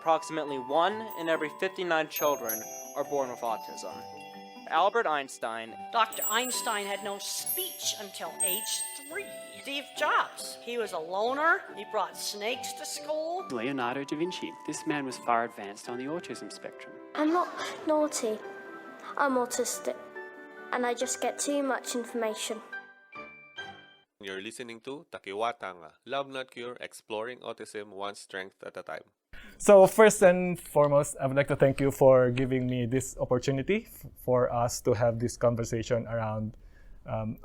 Approximately 1 in every 59 children are born with autism. Albert Einstein. Dr. Einstein had no speech until age 3. Steve Jobs, he was a loner. He brought snakes to school. Leonardo da Vinci. This man was far advanced on the autism spectrum. I'm not naughty. I'm autistic. And I just get too much information. You're listening to Takiwātanga, Love Not Cure, exploring autism one strength at a time. So first and foremost, I would like to thank you for giving me this opportunity for us to have this conversation around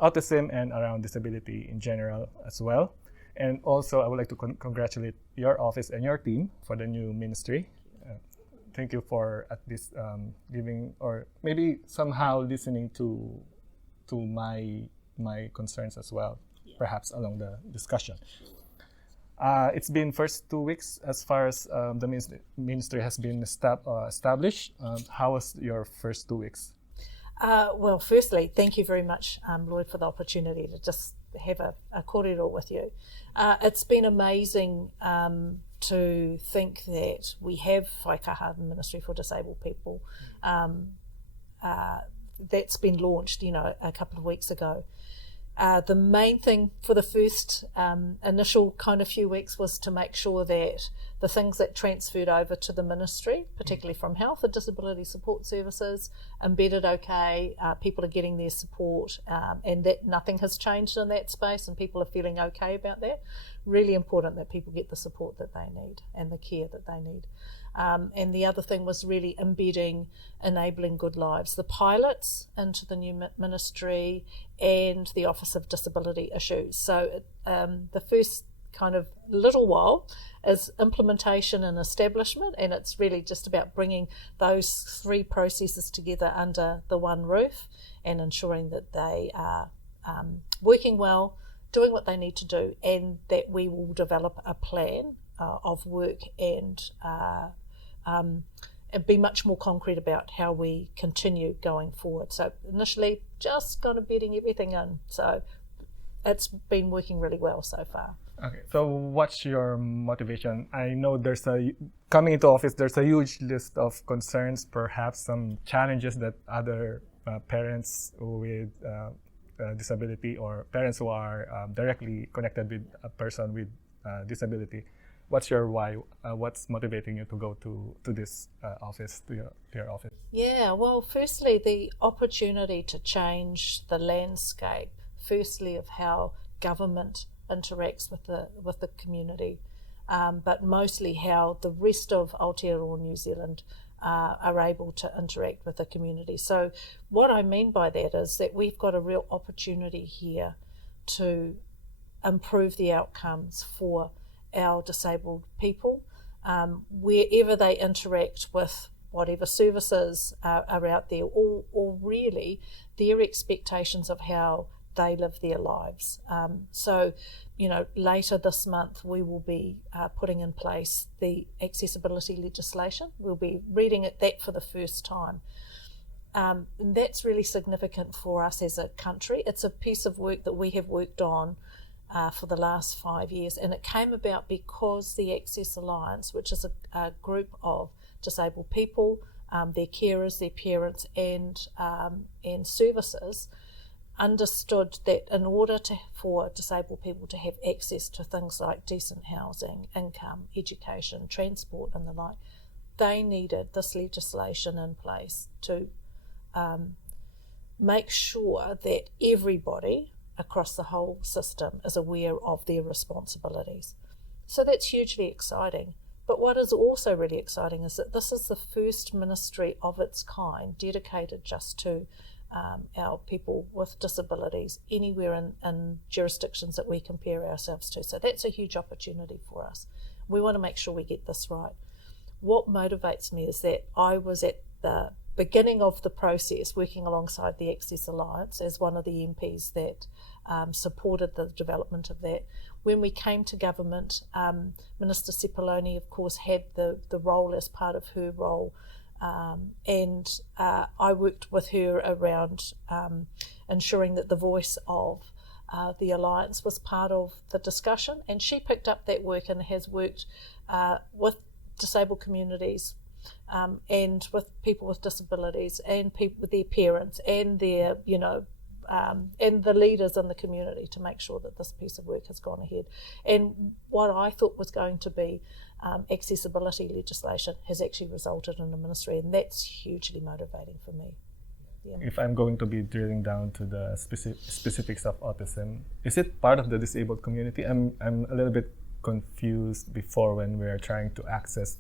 autism and around disability in general as well. And also, I would like to congratulate your office and your team for the new ministry. Thank you for at least giving or maybe somehow listening to my concerns as well, perhaps along the discussion. It's been first 2 weeks as far as the ministry has been established. How was your first 2 weeks? Well, firstly, thank you very much, Lloyd, for the opportunity to just have a kōrero with you. It's been amazing to think that we have Whaikaha, the Ministry for Disabled People. That's been launched, a couple of weeks ago. The main thing for the first initial kind of few weeks was to make sure that the things that transferred over to the ministry, particularly from health and disability support services, embedded okay, people are getting their support, and that nothing has changed in that space and people are feeling okay about that. Really important that people get the support that they need and the care that they need. And the other thing was really embedding Enabling Good Lives, the pilots into the new ministry and the Office of Disability Issues. So the first kind of little while is implementation and establishment, and it's really just about bringing those three processes together under the one roof and ensuring that they are working well, doing what they need to do, and that we will develop a plan of work and be much more concrete about how we continue going forward. So initially, just kind of bedding everything in. So it's been working really well so far. Okay, so what's your motivation? I know coming into office, there's a huge list of concerns, perhaps some challenges that other parents with disability or parents who are directly connected with a person with disability. What's your why? What's motivating you to go to this office, to your office? Yeah, well, firstly, the opportunity to change the landscape, firstly, of how government interacts with the community, but mostly how the rest of Aotearoa New Zealand are able to interact with the community. So what I mean by that is that we've got a real opportunity here to improve the outcomes for our disabled people, wherever they interact with whatever services are out there, or really their expectations of how they live their lives. So, later this month we will be putting in place the accessibility legislation. We'll be reading that for the first time. And that's really significant for us as a country. It's a piece of work that we have worked on for the last 5 years, and it came about because the Access Alliance, which is a group of disabled people, their carers, their parents, and services, understood that in order for disabled people to have access to things like decent housing, income, education, transport and the like, they needed this legislation in place to make sure that everybody across the whole system is aware of their responsibilities. So that's hugely exciting. But what is also really exciting is that this is the first ministry of its kind dedicated just to our people with disabilities anywhere in jurisdictions that we compare ourselves to. So that's a huge opportunity for us. We want to make sure we get this right. What motivates me is that I was at the beginning of the process working alongside the Access Alliance as one of the MPs that supported the development of that. When we came to government, Minister Sepuloni, of course, had the role as part of her role, and I worked with her around ensuring that the voice of the Alliance was part of the discussion, and she picked up that work and has worked with disabled communities and with people with disabilities and people with their parents and their, and the leaders in the community to make sure that this piece of work has gone ahead. And what I thought was going to be accessibility legislation has actually resulted in a ministry, and that's hugely motivating for me. Yeah. If I'm going to be drilling down to the specifics of autism, is it part of the disabled community? I'm a little bit confused before when we're trying to access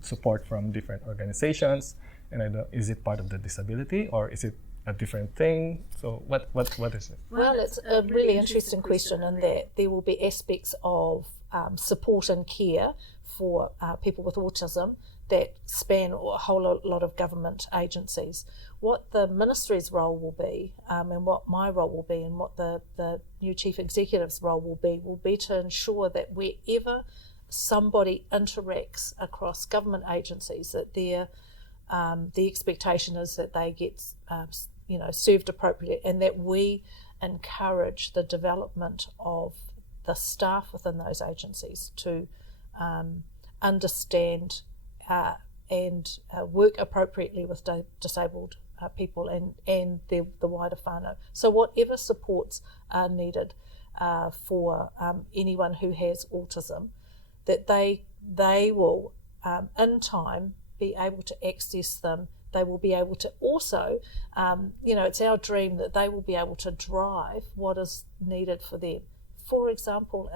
support from different organizations, and is it part of the disability or is it a different thing? So what is it? Well, it's a really interesting question in that there will be aspects of support and care for people with autism that span a whole lot of government agencies. What the ministry's role will be, and what my role will be, and what the new chief executive's role will be to ensure that wherever somebody interacts across government agencies, that the expectation is that they get served appropriately, and that we encourage the development of the staff within those agencies to understand and work appropriately with disabled people and the wider whānau. So whatever supports are needed for anyone who has autism, that they will in time be able to access them. They will be able to also, it's our dream that they will be able to drive what is needed for them. For example,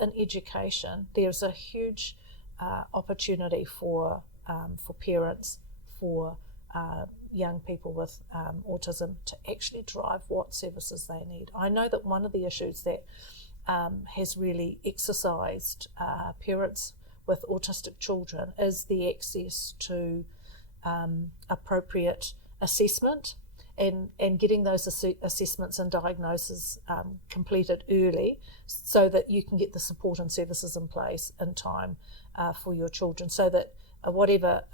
in education, there's a huge opportunity for parents, for young people with autism to actually drive what services they need. I know that one of the issues that has really exercised parents with autistic children is the access to appropriate assessment and getting those assessments and diagnoses completed early so that you can get the support and services in place in time for your children, so that whatever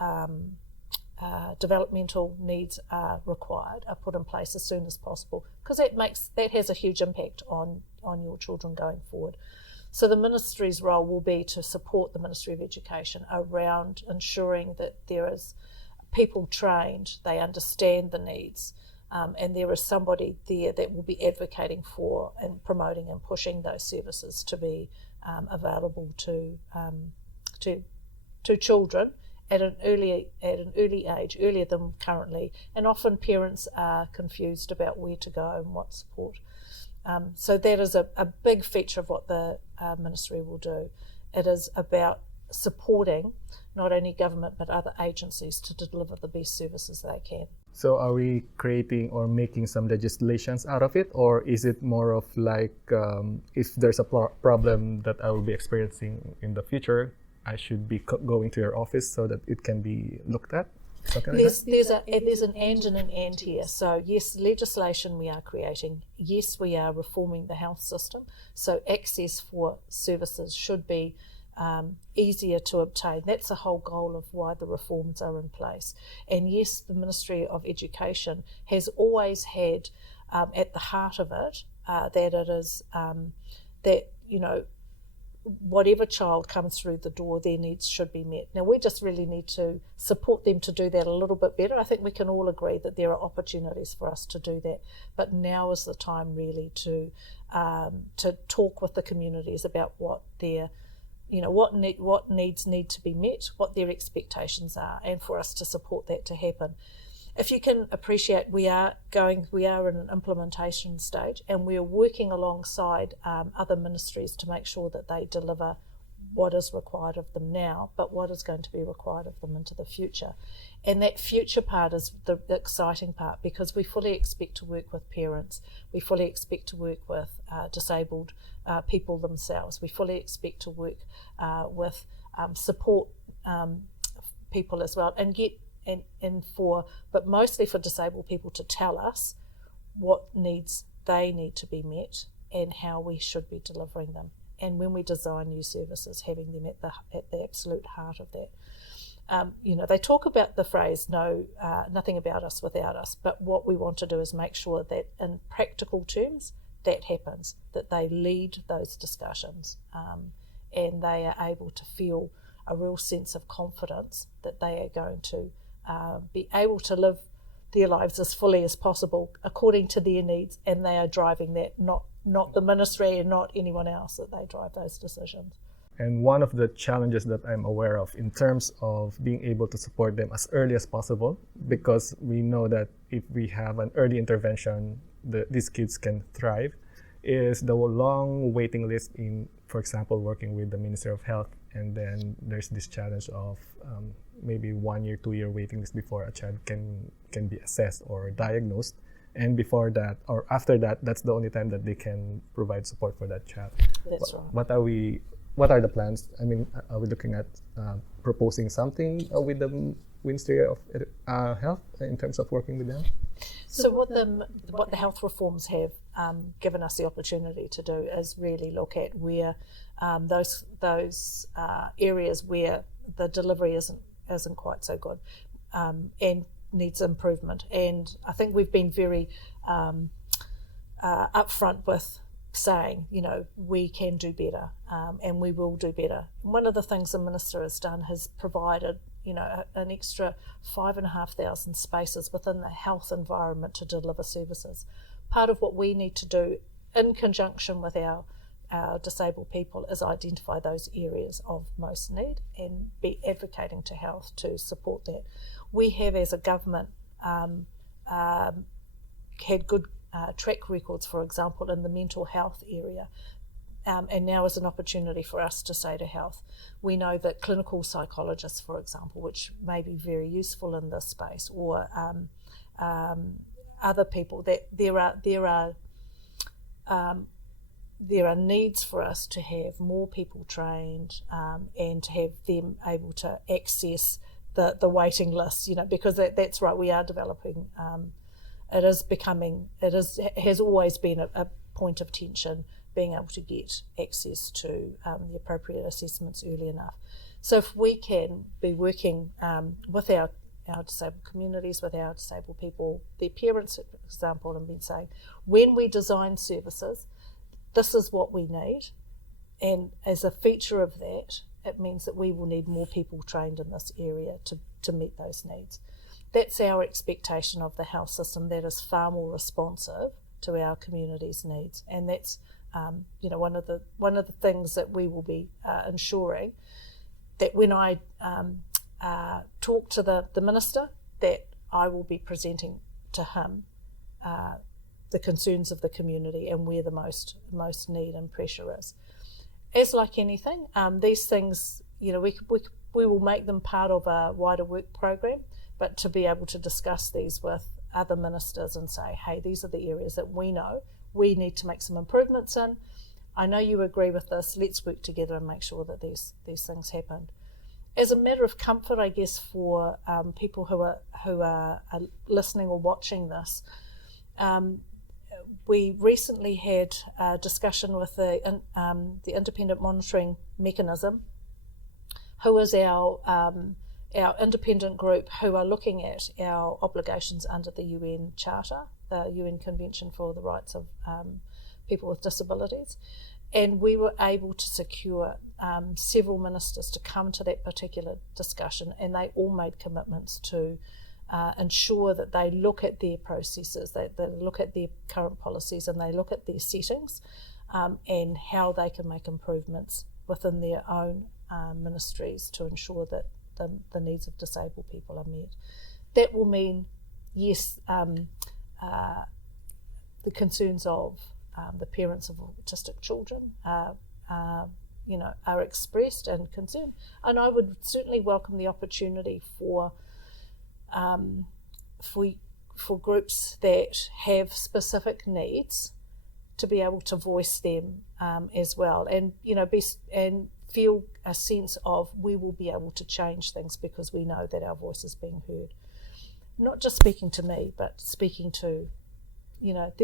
developmental needs are required are put in place as soon as possible, because that has a huge impact on your children going forward. So the ministry's role will be to support the Ministry of Education around ensuring that there is people trained, they understand the needs, and there is somebody there that will be advocating for and promoting and pushing those services to be available to children at an early age, earlier than currently. And often parents are confused about where to go and what support. So that is a big feature of what the ministry will do. It is about supporting not only government but other agencies to deliver the best services they can. So are we creating or making some legislations out of it, or is it more of like if there's a problem that I will be experiencing in the future, I should be going to your office so that it can be looked at? There's an and here. So yes, legislation we are creating. Yes, we are reforming the health system. So access for services should be easier to obtain. That's the whole goal of why the reforms are in place. And yes, the Ministry of Education has always had at the heart of it that it is that whatever child comes through the door, their needs should be met. Now, we just really need to support them to do that a little bit better. I think we can all agree that there are opportunities for us to do that, but now is the time really to talk with the communities about what their what needs need to be met, what their expectations are, and for us to support that to happen. If you can appreciate, we are in an implementation stage, and we are working alongside other ministries to make sure that they deliver what is required of them now, but what is going to be required of them into the future. And that future part is the exciting part, because we fully expect to work with parents, we fully expect to work with disabled people themselves, we fully expect to work with support people as well, and but mostly for disabled people to tell us what needs they need to be met and how we should be delivering them. And when we design new services, having them at the absolute heart of that. They talk about the phrase nothing about us without us, but what we want to do is make sure that in practical terms that happens, that they lead those discussions and they are able to feel a real sense of confidence that they are going to be able to live their lives as fully as possible according to their needs, and they are driving that, not the ministry and not anyone else, that they drive those decisions. And one of the challenges that I'm aware of in terms of being able to support them as early as possible, because we know that if we have an early intervention, these kids can thrive, is the long waiting list in, for example, working with the Ministry of Health. And then there's this challenge of maybe 1 year, 2 year waiting list before a child can be assessed or diagnosed. And before that, or after that, that's the only time that they can provide support for that child. That's right. What are the plans? I mean, are we looking at proposing something with the Ministry of Health in terms of working with them? So what the health reforms have given us the opportunity to do is really look at where those areas where the delivery isn't quite so good and needs improvement. And I think we've been very upfront with saying, we can do better and we will do better. One of the things the Minister has done has provided, an extra 5,500 spaces within the health environment to deliver services. Part of what we need to do in conjunction with our disabled people is identify those areas of most need and be advocating to health to support that. We have, as a government, had good track records, for example, in the mental health area. And now is an opportunity for us to say to health, we know that clinical psychologists, for example, which may be very useful in this space, or other people, that there are needs for us to have more people trained and to have them able to access the waiting list, because that's right, we are developing. It has always been a point of tension, being able to get access to the appropriate assessments early enough. So if we can be working with our disabled communities, with our disabled people, their parents, for example, and been saying, when we design services, this is what we need, and as a feature of that, it means that we will need more people trained in this area to meet those needs. That's our expectation of the health system, that is far more responsive to our community's needs, and that's one of the things that we will be ensuring, that when I talk to the minister, that I will be presenting to him the concerns of the community and where the most need and pressure is. As like anything, these things, we will make them part of a wider work program, but to be able to discuss these with other ministers and say, hey, these are the areas that we know we need to make some improvements in. I know you agree with this. Let's work together and make sure that these things happen. As a matter of comfort, I guess, for people who are listening or watching this, we recently had a discussion with the Independent Monitoring Mechanism, who is our independent group who are looking at our obligations under the UN Charter, the UN Convention for the Rights of People with Disabilities. And we were able to secure several ministers to come to that particular discussion, and they all made commitments to ensure that they look at their processes, they look at their current policies, and they look at their settings and how they can make improvements within their own ministries to ensure that the needs of disabled people are met. That will mean, yes, the concerns of the parents of autistic children are expressed and concerned, and I would certainly welcome the opportunity for groups that have specific needs to be able to voice them as well, and and feel a sense of we will be able to change things because we know that our voice is being heard. Not just speaking to me, but speaking to, not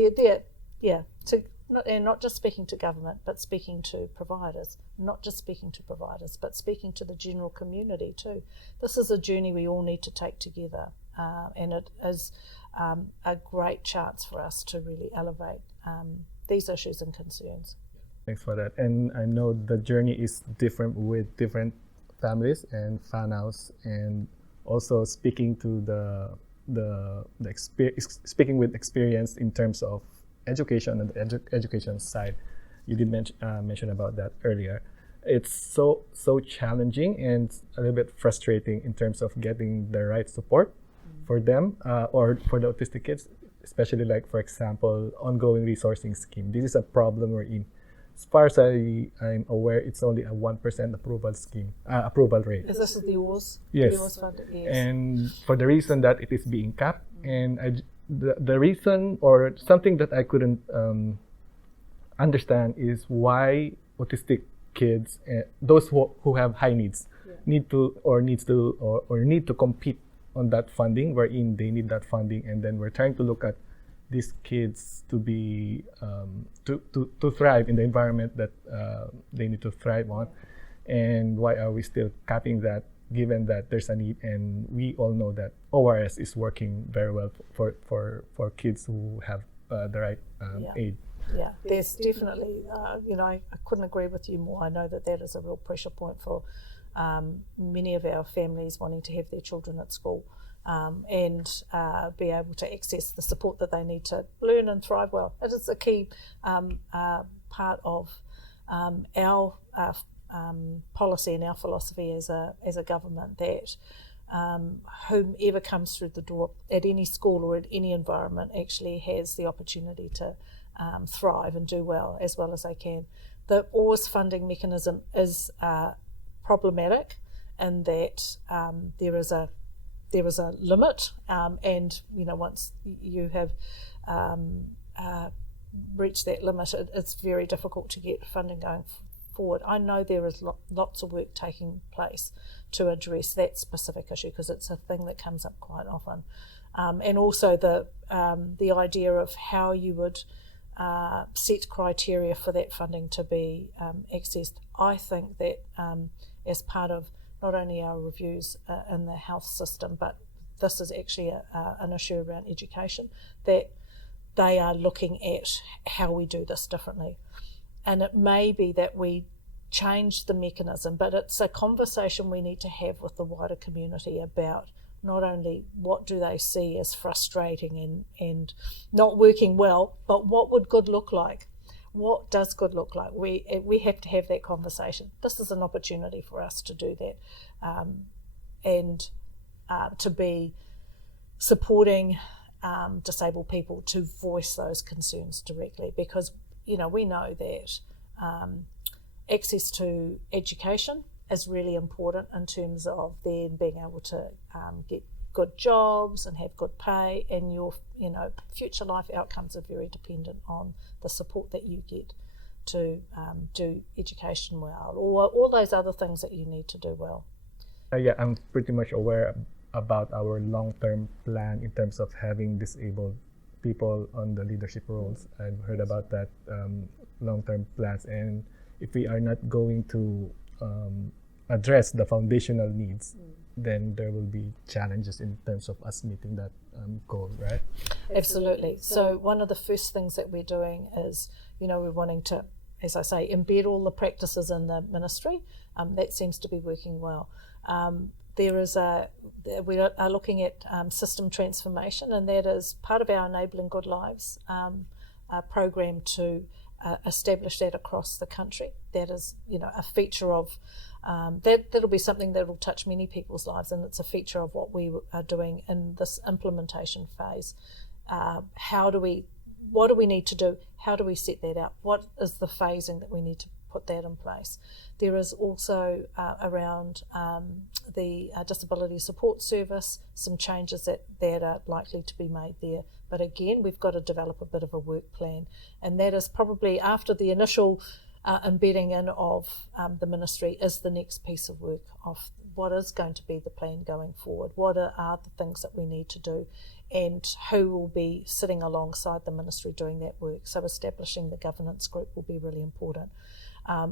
just speaking to government, but speaking to providers. Not just speaking to providers, but speaking to the general community too. This is a journey we all need to take together, and it is a great chance for us to really elevate these issues and concerns. Thanks for that. And I know the journey is different with different families and whānaus, and also speaking to speaking with experience in terms of education and the education side. You did mention about that earlier. It's so challenging and a little bit frustrating in terms of getting the right support for them or for the autistic kids, especially like, for example, ongoing resourcing scheme. This is a problem we're in. As far as I'm aware, it's only a 1% approval rate. Is this the yours? Yes. Yours funded, yes. And for the reason that it is being capped, and the reason or something that I couldn't understand is why autistic kids, those who have high needs, need to compete on that funding, wherein they need that funding, and then we're trying to look at these kids to be to thrive in the environment that they need to thrive on. And why are we still capping that, given that there's a need, and we all know that ORS is working very well for kids who have the right aid. Yeah, there's definitely, I couldn't agree with you more. I know that is a real pressure point for many of our families wanting to have their children at school and be able to access the support that they need to learn and thrive well. It is a key part of our policy and our philosophy as a government that whomever comes through the door at any school or at any environment actually has the opportunity to thrive and do well as they can. The ORS funding mechanism is problematic in that there is a limit, and once you have reached that limit, it's very difficult to get funding going forward. I know there is lots of work taking place to address that specific issue because it's a thing that comes up quite often, and also the idea of how you would set criteria for that funding to be accessed. I think that as part of not only our reviews in the health system, but this is actually an issue around education, that they are looking at how we do this differently. And it may be that we change the mechanism, but it's a conversation we need to have with the wider community about not only what do they see as frustrating and not working well, but what would good look like? What does good look like? We have to have that conversation. This is an opportunity for us to do that and to be supporting disabled people to voice those concerns directly, because we know that access to education is really important in terms of then being able to get good jobs and have good pay, and your future life outcomes are very dependent on the support that you get to do education well, or all those other things that you need to do well. Yeah, I'm pretty much aware about our long-term plan in terms of having disabled people on the leadership roles. I've heard about that long-term plans, and if we are not going to address the foundational needs, then there will be challenges in terms of us meeting that goal, right? Absolutely. So one of the first things that we're doing is, we're wanting to, as I say, embed all the practices in the ministry. That seems to be working well. We are looking at system transformation, and that is part of our Enabling Good Lives program to establish that across the country. That is, a feature of that'll be something that will touch many people's lives, and it's a feature of what we are doing in this implementation phase. What do we need to do? How do we set that out? What is the phasing that we need to put that in place? There is also around the Disability Support Service, some changes that are likely to be made there. But again, we've got to develop a bit of a work plan, and that is probably after the initial embedding in of the ministry is the next piece of work of what is going to be the plan going forward. What are the things that we need to do, and who will be sitting alongside the ministry doing that work. So establishing the governance group will be really important.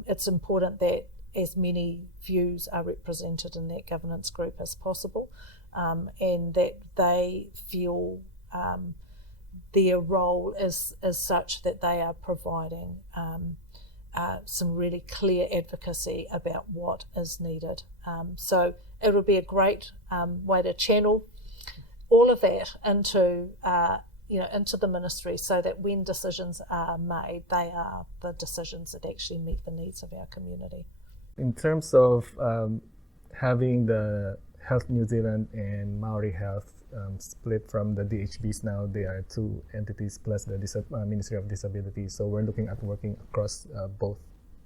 It's important that as many views are represented in that governance group as possible, and that they feel their role is such that they are providing some really clear advocacy about what is needed. So it would be a great way to channel all of that into into the ministry, so that when decisions are made, they are the decisions that actually meet the needs of our community. In terms of having the Health New Zealand and Maori Health split from the DHBs now, they are two entities plus the Ministry of Disability. So we're looking at working across both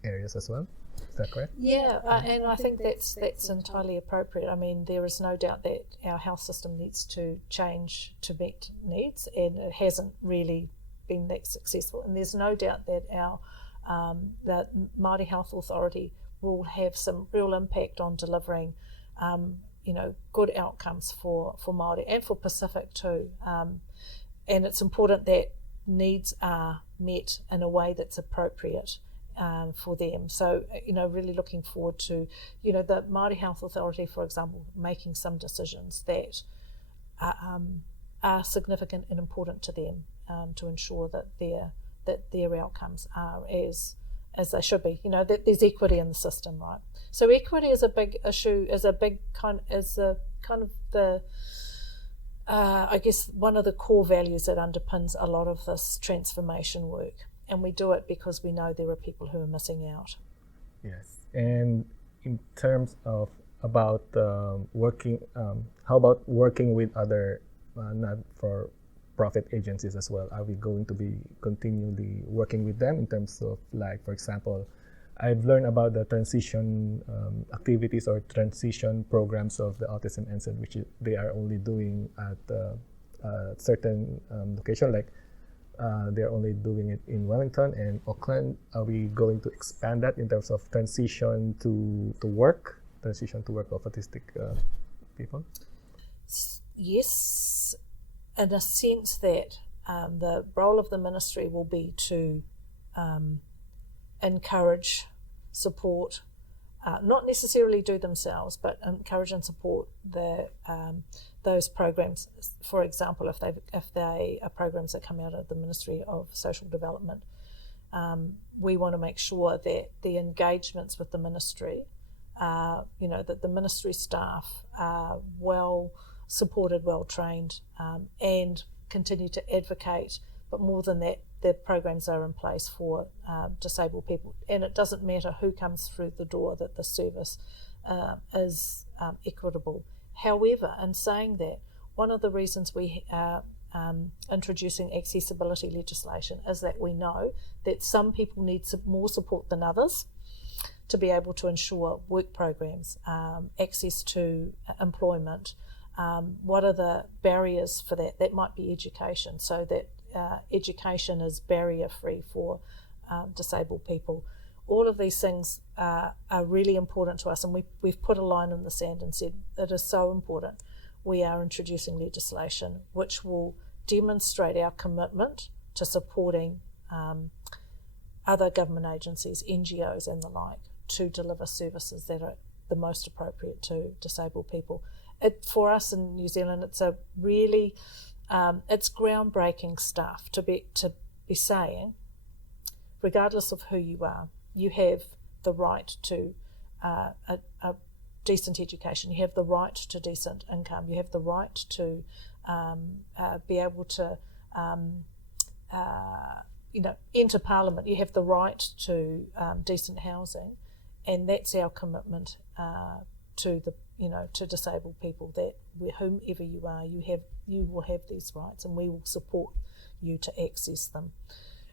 areas as well. Is that correct? Yeah, and I think that's entirely appropriate. I mean, there is no doubt that our health system needs to change to meet needs, and it hasn't really been that successful. And there's no doubt that our the Māori Health Authority will have some real impact on delivering good outcomes for Māori and for Pacific too. And it's important that needs are met in a way that's appropriate for them. So, really looking forward to, the Māori Health Authority, for example, making some decisions that are significant and important to them, to ensure that their outcomes are as they should be. That there's equity in the system, right? So equity is a big issue, I guess one of the core values that underpins a lot of this transformation work. And we do it because we know there are people who are missing out. Yes. And in terms of about working, how about working with other not-for-profit agencies as well? Are we going to be continually working with them in terms of, like, for example, I've learned about the transition activities or transition programs of the Autism NZ, which they are only doing at a certain location, like they're only doing it in Wellington and Auckland. Are we going to expand that in terms of transition to work of autistic people? Yes, in a sense that the role of the ministry will be to encourage, support, not necessarily do themselves, but encourage and support those programs. For example, if they are programs that come out of the Ministry of Social Development, we want to make sure that the engagements with the ministry, that the ministry staff are well supported, well trained, and continue to advocate. But more than that, the programs are in place for disabled people, and it doesn't matter who comes through the door, that the service is equitable. However, in saying that, one of the reasons we are introducing accessibility legislation is that we know that some people need more support than others to be able to ensure work programs, access to employment. What are the barriers for that? That might be education, so that education is barrier-free for disabled people. All of these things are really important to us, and we've put a line in the sand and said it is so important. We are introducing legislation which will demonstrate our commitment to supporting other government agencies, NGOs and the like, to deliver services that are the most appropriate to disabled people. For us in New Zealand, it's a really it's groundbreaking stuff to be saying, regardless of who you are, you have the right to a decent education, you have the right to decent income, you have the right to be able to enter Parliament, you have the right to decent housing, and that's our commitment to disabled people, that whomever you are, you will have these rights, and we will support you to access them.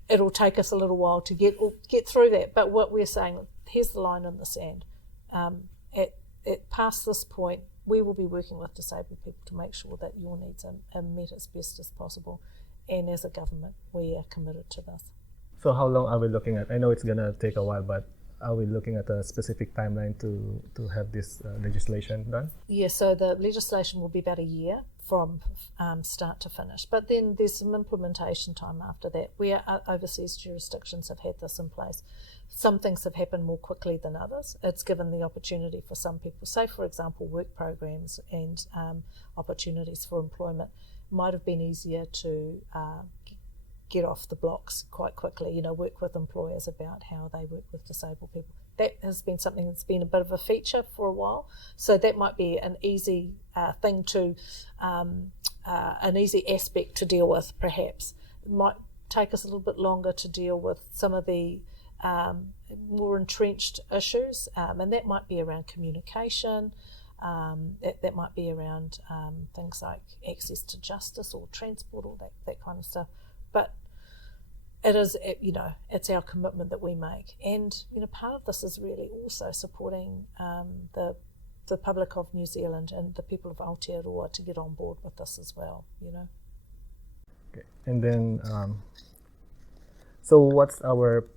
It'll take us a little while to get through that, but what we're saying, here's the line in the sand. At past this point, we will be working with disabled people to make sure that your needs are met as best as possible, and as a government, we are committed to this. So how long are we looking at? I know it's gonna take a while, but are we looking at a specific timeline to have this legislation done? Yeah, so the legislation will be about a year from start to finish, but then there's some implementation time after that, where overseas jurisdictions have had this in place. Some things have happened more quickly than others. It's given the opportunity for some people, say for example work programs and opportunities for employment, might have been easier to get off the blocks quite quickly, you know, work with employers about how they work with disabled people. That has been something that's been a bit of a feature for a while. So that might be an easy thing to, an easy aspect to deal with, perhaps. It might take us a little bit longer to deal with some of the more entrenched issues, and that might be around communication, that might be around things like access to justice or transport, or that kind of stuff. But it is, you know, it's our commitment that we make, and you know, part of this is really also supporting the public of New Zealand and the people of Aotearoa to get on board with this as well, you know. Okay. And then, so what's our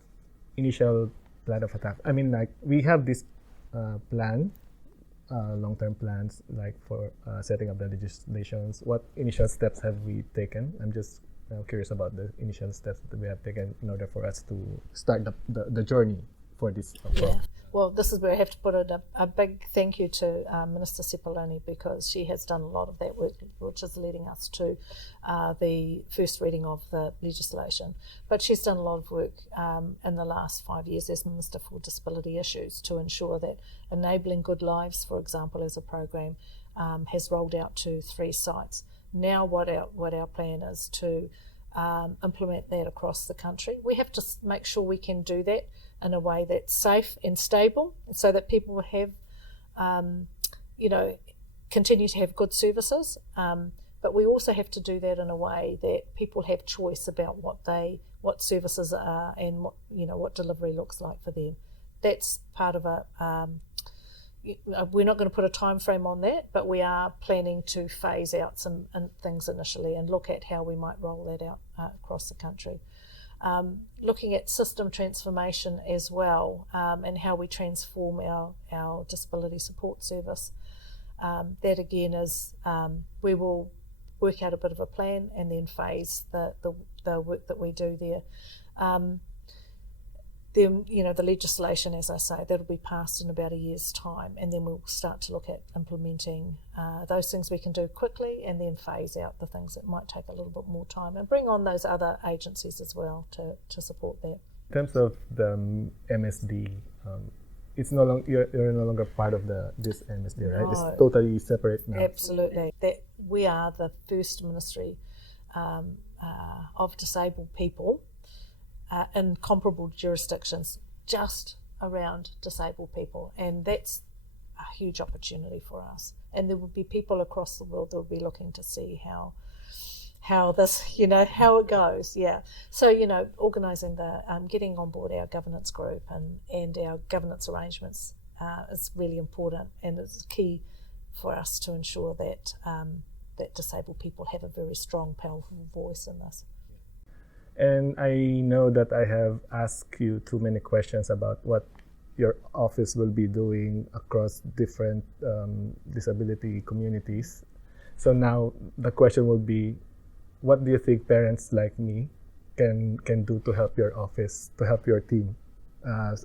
initial plan of attack? I mean, like, we have this plan, long-term plans, like for setting up the legislations. What initial steps have we taken? I'm just curious about the initial steps that we have taken in order for us to start the journey for this Yeah. Well, this is where I have to put a big thank you to Minister Sepuloni, because she has done a lot of that work, which is leading us to the first reading of the legislation. But she's done a lot of work in the last 5 years as Minister for Disability Issues to ensure that Enabling Good Lives, for example, as a program, has rolled out to 3 sites. Now what our plan is to implement that across the country. We have to make sure we can do that in a way that's safe and stable, so that people will have, you know, continue to have good services. But we also have to do that in a way that people have choice about what services are and what, you know, what delivery looks like for them. That's part of we're not going to put a time frame on that, but we are planning to phase out some things initially and look at how we might roll that out across the country. Looking at system transformation as well, and how we transform our disability support service. That again is, we will work out a bit of a plan and then phase the work that we do there. You know, the legislation, as I say, that'll be passed in about a year's time, and then we'll start to look at implementing those things we can do quickly, and then phase out the things that might take a little bit more time, and bring on those other agencies as well to support that. In terms of the MSD, it's no longer, you're no longer part of this MSD, right? No. It's totally separate now. Absolutely. That we are the first ministry of disabled people in comparable jurisdictions just around disabled people, and that's a huge opportunity for us. And there will be people across the world that will be looking to see how this, you know, how it goes. Yeah. So, you know, organising getting on board our governance group and our governance arrangements is really important, and it's key for us to ensure that that disabled people have a very strong, powerful voice in this. And I know that I have asked you too many questions about what your office will be doing across different disability communities. So now the question would be, what do you think parents like me can do to help your office, to help your team,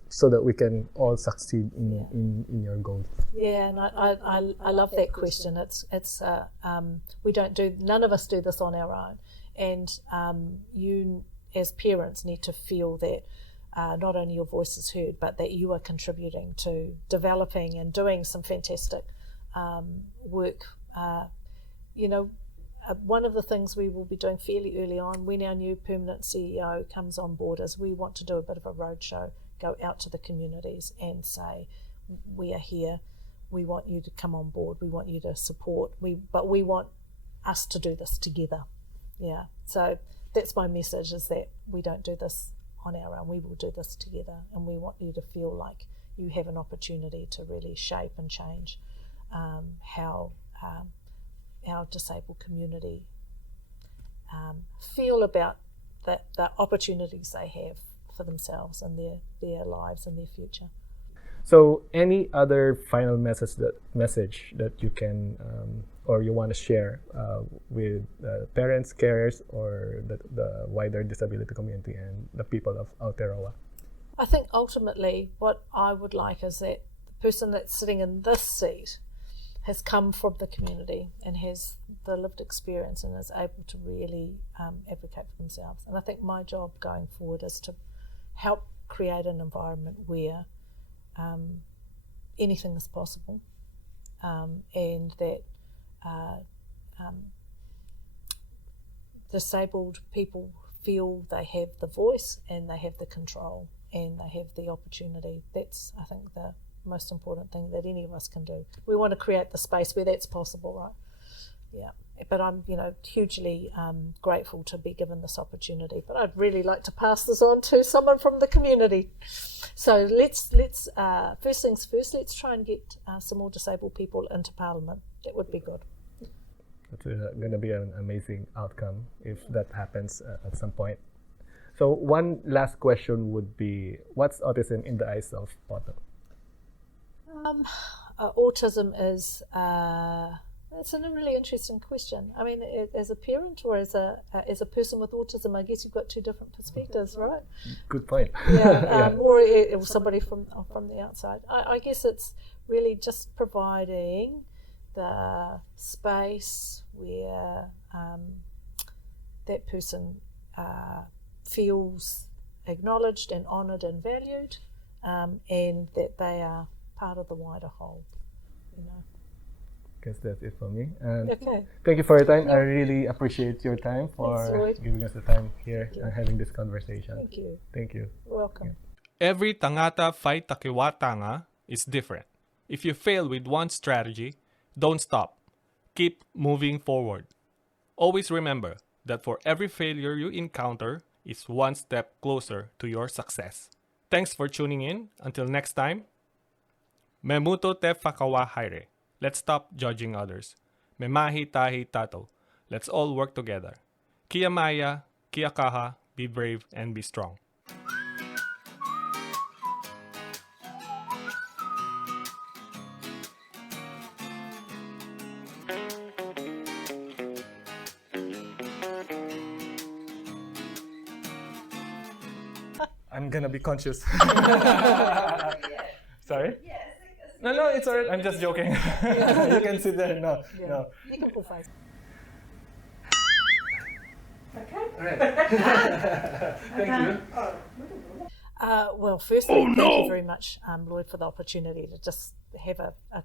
so that we can all succeed in your goals? Yeah, and I love that question. It's none of us do this on our own. And you, as parents, need to feel that not only your voice is heard, but that you are contributing to developing and doing some fantastic work. You know, one of the things we will be doing fairly early on, when our new permanent CEO comes on board, is we want to do a bit of a roadshow, go out to the communities and say, we are here, we want you to come on board, we want you to support, but we want us to do this together. Yeah, so that's my message, is that we don't do this on our own, we will do this together, and we want you to feel like you have an opportunity to really shape and change how our disabled community feel about the opportunities they have for themselves and their lives and their future. So any other final message that you can or you want to share with parents, carers, or the wider disability community and the people of Aotearoa? I think ultimately what I would like is that the person that's sitting in this seat has come from the community and has the lived experience and is able to really advocate for themselves. And I think my job going forward is to help create an environment where anything is possible, and that disabled people feel they have the voice and they have the control and they have the opportunity. That's, I think, the most important thing that any of us can do. We want to create the space where that's possible, right? Yeah. But I'm, hugely grateful to be given this opportunity. But I'd really like to pass this on to someone from the community. So let's first things first, let's try and get some more disabled people into Parliament. That would be good. It's going to be an amazing outcome if that happens at some point. So one last question would be, what's autism in the eyes of Poto? Autism is, it's a really interesting question. I mean, as a parent or as a person with autism, I guess you've got two different perspectives, right? Good point. Yeah, or somebody from the outside. I guess it's really just providing the space where that person feels acknowledged and honoured and valued, and that they are part of the wider whole. Guess that's it for me. And Okay. thank you for your time. I really appreciate your time for Thanks, Lloyd. giving us the time here and having this conversation. Thank you. Thank you. Welcome. Every tangata fight Takiwātanga is different. If you fail with one strategy, don't stop. Keep moving forward. Always remember that for every failure you encounter is one step closer to your success. Thanks for tuning in. Until next time, me muto te whakawa haere. Let's stop judging others. Me mahi tahi tato. Let's all work together. Kia maya, kia kaha, be brave and be strong. I'm gonna be conscious. Sorry? No, it's alright. I'm just joking. You can sit there. No. You can pull face. Thank you. Well, firstly, thank you very much, Lloyd, for the opportunity to just have a